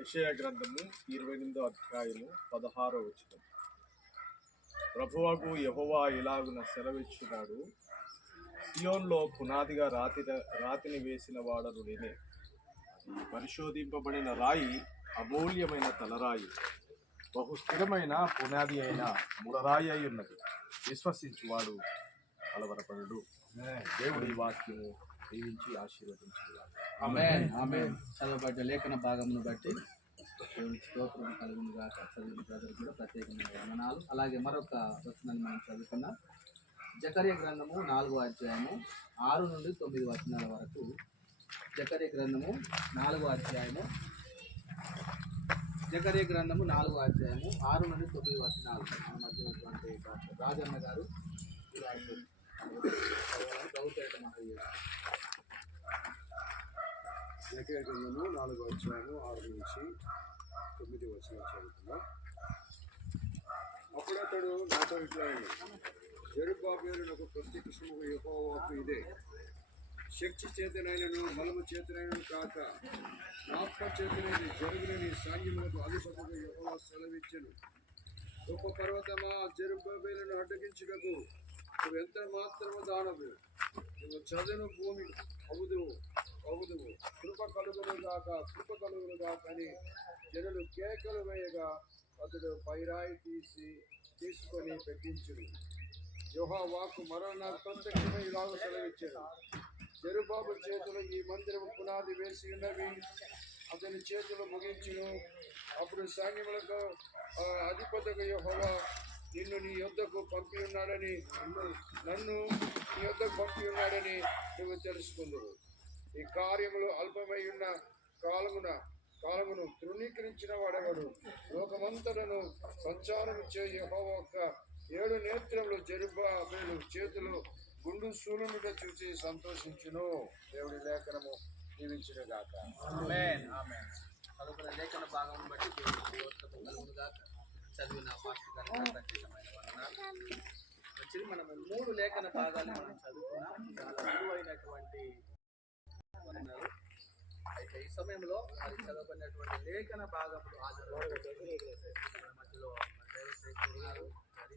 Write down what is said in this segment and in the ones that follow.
యెషయా గ్రంథము 28వ అధ్యాయము 16వ వచనం. ప్రభువగు యెహోవా ఇలాగున సెలవిచ్చున్నాడు, సియోన్లో పునాదిగా రాతిని వేసిన వాడను నేనే. ఈ పరిశోధింపబడిన రాయి అమూల్యమైన తలరాయి, బహు స్థిరమైన పునాది అయిన ముడరాయి అయి ఉన్నది. విశ్వసించువాడు కలవరపడు. దేవుడి వాక్యము దీవించి ఆశీర్వదించువాడు. ఆమేన్ ఆమేన్. చదవబడ్డ లేఖన భాగమును బట్టి దేవునికి స్తోత్రం కలుగును గాక. చదివిన ప్రజలకు కూడా ప్రత్యేకమైన వందనాలు. అలాగే మరొక వచనాన్ని మనం చదువుకున్నాం. జకర్యా గ్రంథము 4వ అధ్యాయము 6 నుండి 9 వచనాల వరకు. జకర్యా గ్రంథము 4వ అధ్యాయము 6 నుండి 9 వచనాలు. మన మధ్య ఉన్నటువంటి డాక్టర్ రాజన్న గారు జకర్యా గ్రంథము 4వ అధ్యాయము 6 నుంచి 9 వచనాలు చదువుతున్నాం. అప్పుడు అతడు నాతో ఇట్లా, జెరుబ్బాబెలునకు ప్రత్యక్షముగా యెహోవా వాక్కు ఇదే, శక్తి చేతనైనను బలము చేతనైనను కాక ఆత్మ చేతనైన జరుగునని సాంగ్యములకు అధిపతిగా యెహోవా సెలవిచ్చెను. గొప్ప పర్వతమా, జెరుబ్బాబెలును అడ్డగించుటకు నువ్వు ఎంత మాత్రము దానవు, నువ్వు చదును భూమి అవుదువు కృప కలుగును గాక అని జనులు కేకలు వేయగా అతడు పైరాయి తీసుకొని పెట్టించుడు. యెహోవా వాక్కు మరల నాకు ప్రత్యక్షమై ఇలాగ సెలవిచ్చాడు, జెరుబ్బాబెలు చేతులు ఈ మందిరము పునాది వేసి ఉన్నవి, అతని చేతులు ముగించును. అప్పుడు సైన్యములకు అధిపతిగా యెహోవా నన్ను నీ యొద్దకు పంపి ఉన్నాడని నువ్వు తెలుసుకుందువు. ఈ కార్యములు అల్పమై ఉన్న కాలమును తృణీకరించిన వాడెవడు? లోకమంతటను సంచారము చే యెహోవా యొక్క 7 నేత్రములు జెరుబ్బాబెలు చేతులు గుండు శూలముట చూసి సంతోషించును. దేవుడి లేఖనము దీవించును గాక. ఆమేన్ ఆమేన్. చదువుకున్న లేఖన భాగం బట్టి దేవునికి స్తోత్రం కలుగును గాక. చదివిన పాస్టర్ గారికి ప్రత్యేకమైన వందనాలు. మంచిది, మనము 3 లేఖన భాగాలను మనం చదువుకున్నాం. చాలా విలువైనటువంటి వందనాలు. అయితే ఈ సమయంలో మరి చదవబడినటువంటి లేఖన భాగంలో హాజరు మధ్యలో అధ్యక్షుల వారు మరి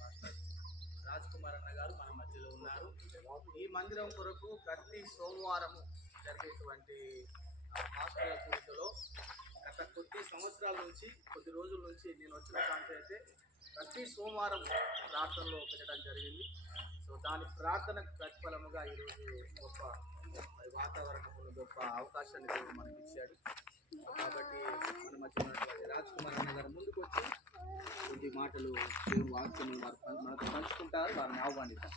పాస్టర్ రాజ్ కుమార్ అన్న గారు మన మధ్యలో ఉన్నారు. ఈ మందిరం కొరకు ప్రతి సోమవారము జరిగేటువంటి హాస్టల్ కూడికలో గత కొద్ది సంవత్సరాల నుంచి, కొద్ది రోజుల నుంచి నేను వచ్చిన కాంతి అయితే ప్రతి సోమవారం ప్రార్థనలో పెట్టడం జరిగింది. సో దాని ప్రార్థనకు ప్రతిఫలముగా ఈరోజు గొప్ప వాతావరణంలో గొప్ప అవకాశాన్ని దేవుడు మనకి ఇచ్చాడు. కాబట్టి మన మధ్య ఉన్నటువంటి రాజ్ కుమార్ అన్న గారు ముందుకు వచ్చి కొద్ది మాటలు దేవుడు వాక్యం మనతో పంచుకుంటారు. వారిని ఆహ్వానిద్దాం.